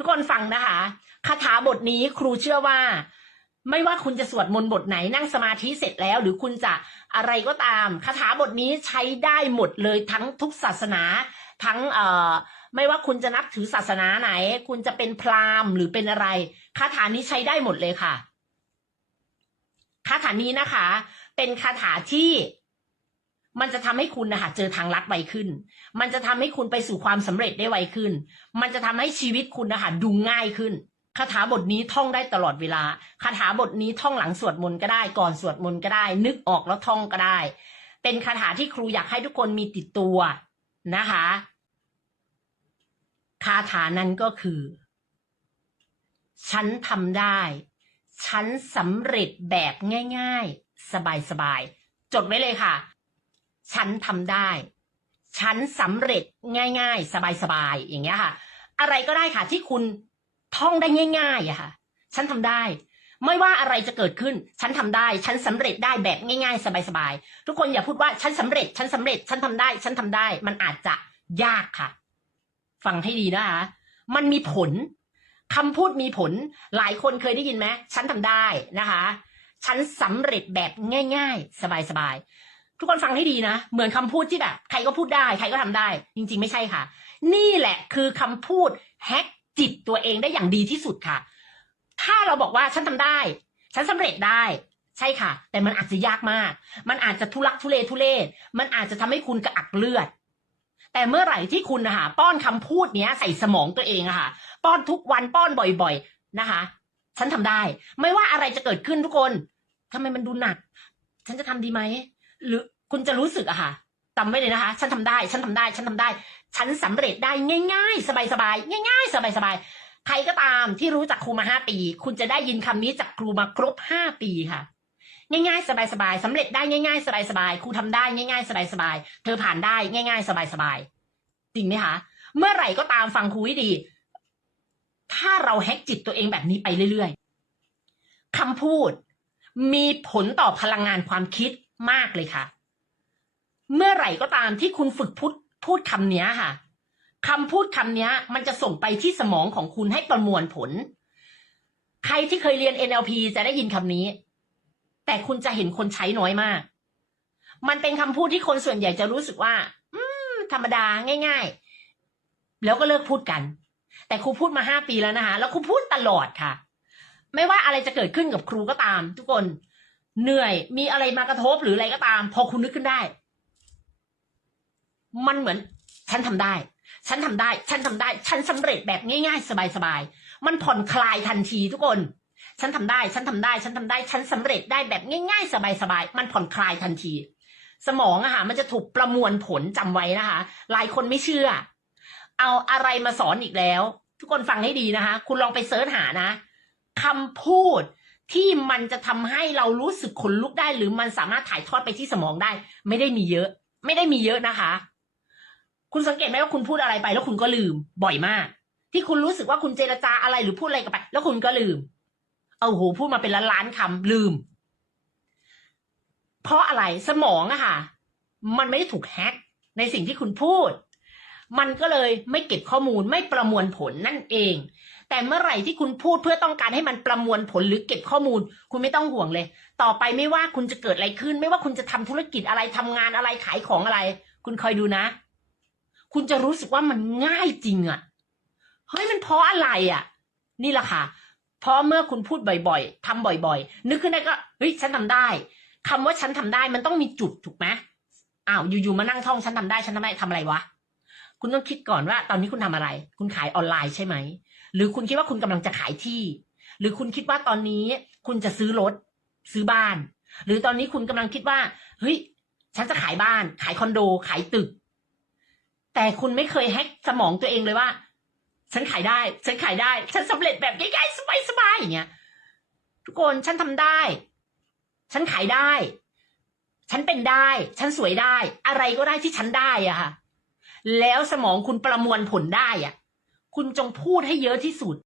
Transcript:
ทุกคนฟังนะคะคาถาบทนี้ครูเชื่อว่า ไม่ว่าคุณจะสวดมนต์บทไหนนั่งสมาธิเสร็จแล้ว หรือคุณจะอะไรก็ตามคาถาบทนี้ใช้ได้หมดเลยทั้งทุกศาสนา ทั้งเอ่อไม่ว่าคุณจะนับถือศาสนาไหน คุณจะเป็นพราหมณ์หรือเป็นอะไรคาถานี้ใช้ได้หมดเลยค่ะคาถานี้นะคะ เป็นคาถาที่ มันจะทำให้คุณนะคะเจอทางลัดไวขึ้น มันจะทำให้คุณไปสู่ความสำเร็จได้ไวขึ้น มันจะทำให้ชีวิตคุณนะคะดูง่ายขึ้นคาถาบทนี้ท่องได้ตลอดเวลาคาถาบทนี้ท่องหลังสวดมนต์ก็ได้ ก่อนสวดมนต์ก็ได้ นึกออกแล้วท่องก็ได้ เป็นคาถาที่ครูอยากให้ทุกคนมีติดตัวนะคะคาถานั้นก็คือ ฉันทำได้ ฉันสำเร็จแบบง่าย ๆ สบายๆจดไว้เลยค่ะ ฉันทำได้ ฉันสำเร็จง่าย ๆ สบายๆอย่างเงี้ยค่ะ อะไรก็ได้ค่ะที่คุณท่องได้ง่ายๆอะค่ะ ฉันทำได้ ไม่ว่าอะไรจะเกิดขึ้น ฉันทำได้ ฉันสำเร็จได้แบบง่าย ๆ สบายๆทุกคนอย่าพูดว่าฉันสำเร็จ ฉันสำเร็จ ฉันทำได้ ฉันทำได้ มันอาจจะยากค่ะ ฟังให้ดีนะคะ มันมีผลคำพูดมีผล หลายคนเคยได้ยินไหมฉันทำได้นะคะ ฉันสำเร็จแบบง่าย ๆ สบายๆ ทุกคนฟังให้ดีนะ เหมือนคำพูดที่แบบใครก็พูดได้ ใครก็ทำได้ จริง ๆ ไม่ใช่ค่ะ นี่แหละคือคำพูดแฮกจิตตัวเองได้อย่างดีที่สุดค่ะ ถ้าเราบอกว่าฉันทำได้ ฉันสำเร็จได้ใช่ค่ะ แต่มันอาจจะยากมาก มันอาจจะทุลักทุเลทุเลศมันอาจจะทำให้คุณกระอักเลือด แต่เมื่อไหร่ที่คุณนะคะป้อนคำพูดเนี้ยใส่สมองตัวเองอะค่ะ ป้อนทุกวันป้อนบ่อย ๆนะคะ ฉันทำได้ ไม่ว่าอะไรจะเกิดขึ้นทุกคนทำไมมันดูหนัก ฉันจะทำดีไหม หรือคุณจะรู้สึกอะค่ะจำไว้เลยนะคะ ฉันทำได้ ฉันทำได้ ฉันทำได้ ฉันสำเร็จได้ง่าย ๆ สบายๆง่าย ๆ สบายๆใครก็ตามที่รู้จักครูมาห้าปี คุณจะได้ยินคำนี้จากครูมาครบห้าปีค่ะง่ายๆ สบายๆสำเร็จได้ง่ายๆ สบายๆครูทำได้ง่ายๆ สบายๆเธอผ่านได้ง่าย ๆ สบายๆจริงไหมคะ เมื่อไหร่ก็ตามฟังครูให้ดี ถ้าเราแฮกจิตตัวเองแบบนี้ไปเรื่อยๆคำพูด มีผลต่อพลังงานความคิด มากเลยค่ะ เมื่อไหร่ก็ตามที่คุณฝึกพูดพูดคำเนี้ยค่ะคำพูดคำเนี้ยมันจะส่งไปที่สมองของคุณให้ประมวลผล ใครที่เคยเรียน NLP จะได้ยินคำนี้ แต่คุณจะเห็นคนใช้น้อยมาก มันเป็นคำพูดที่คนส่วนใหญ่จะรู้สึกว่า อืม ธรรมดาง่าย ๆ แล้วก็เลิกพูดกัน แต่ครูพูดมาห้าปีแล้วนะคะ แล้วครูพูดตลอดค่ะ ไม่ว่าอะไรจะเกิดขึ้นกับครูก็ตาม ทุกคน เหนื่อย มีอะไรมากระทบหรืออะไรก็ตาม พอคุณนึกขึ้นได้ มันเหมือน ฉันทำได้ ฉันทำได้ ฉันทำได้ ฉันสำเร็จแบบง่ายๆ สบายๆ มันผ่อนคลายทันทีทุกคน ฉันทำได้ ฉันทำได้ ฉันทำได้ ฉันสำเร็จได้แบบง่ายๆ สบายๆ มันผ่อนคลายทันที สมองอะค่ะมันจะถูกประมวลผลจำไว้นะคะ หลายคนไม่เชื่อ เอาอะไรมาสอนอีกแล้ว ทุกคนฟังให้ดีนะคะ คุณลองไปเสิร์ชหานะคำพูด ที่มันจะทำให้เรารู้สึกขนลุกได้ หรือมันสามารถถ่ายทอดไปที่สมองได้ ไม่ได้มีเยอะ ไม่ได้มีเยอะนะคะ คุณสังเกตไหมว่าคุณพูดอะไรไป แล้วคุณก็ลืมบ่อยมาก ที่คุณรู้สึกว่าคุณเจรจาอะไรหรือพูดอะไรกันไป แล้วคุณก็ลืม เอาโหพูดมาเป็นล้านล้านๆคำลืม เพราะอะไรสมองอะค่ะ มันไม่ได้ถูกแฮ็กในสิ่งที่คุณพูด มันก็เลยไม่เก็บข้อมูลไม่ประมวลผลนั่นเอง แต่เมื่อไหร่ที่คุณพูดเพื่อต้องการให้มันประมวลผลหรือเก็บข้อมูล คุณไม่ต้องห่วงเลย ต่อไปไม่ว่าคุณจะเกิดอะไรขึ้น ไม่ว่าคุณจะทำธุรกิจอะไรทำงานอะไรขายของอะไร คุณคอยดูนะ คุณจะรู้สึกว่ามันง่ายจริงอะเฮ้ยมันเพราะอะไรอะนี่แหละค่ะเพราะเมื่อคุณพูดบ่อยๆทำบ่อยๆ นึกขึ้นได้ก็เฮ้ยฉันทำได้คำว่าฉันทำได้มันต้องมีจุดถูกไหมอ้าวอยู่ๆมานั่งท่องฉันทำได้ฉันทำได้ทำอะไรวะคุณต้องคิดก่อนว่า ตอนนี้คุณทำอะไร คุณขายออนไลน์ใช่ไหม หรือคุณคิดว่าคุณกำลังจะขายที่ หรือคุณคิดว่าตอนนี้คุณจะซื้อรถ ซื้อบ้าน หรือตอนนี้คุณกำลังคิดว่า เฮ้ย ฉันจะขายบ้าน ขายคอนโด ขายตึก แต่คุณไม่เคยแฮกสมองตัวเองเลยว่า ฉันขายได้ ฉันขายได้ ฉันสำเร็จแบบง่ายๆสบายๆอย่างเงี้ย ทุกคนฉันทำได้ ฉันขายได้ ฉันเป็นได้ ฉันสวยได้ อะไรก็ได้ที่ฉันได้อะค่ะแล้วสมองคุณประมวลผลได้อะ คุณจงพูดให้เยอะที่สุด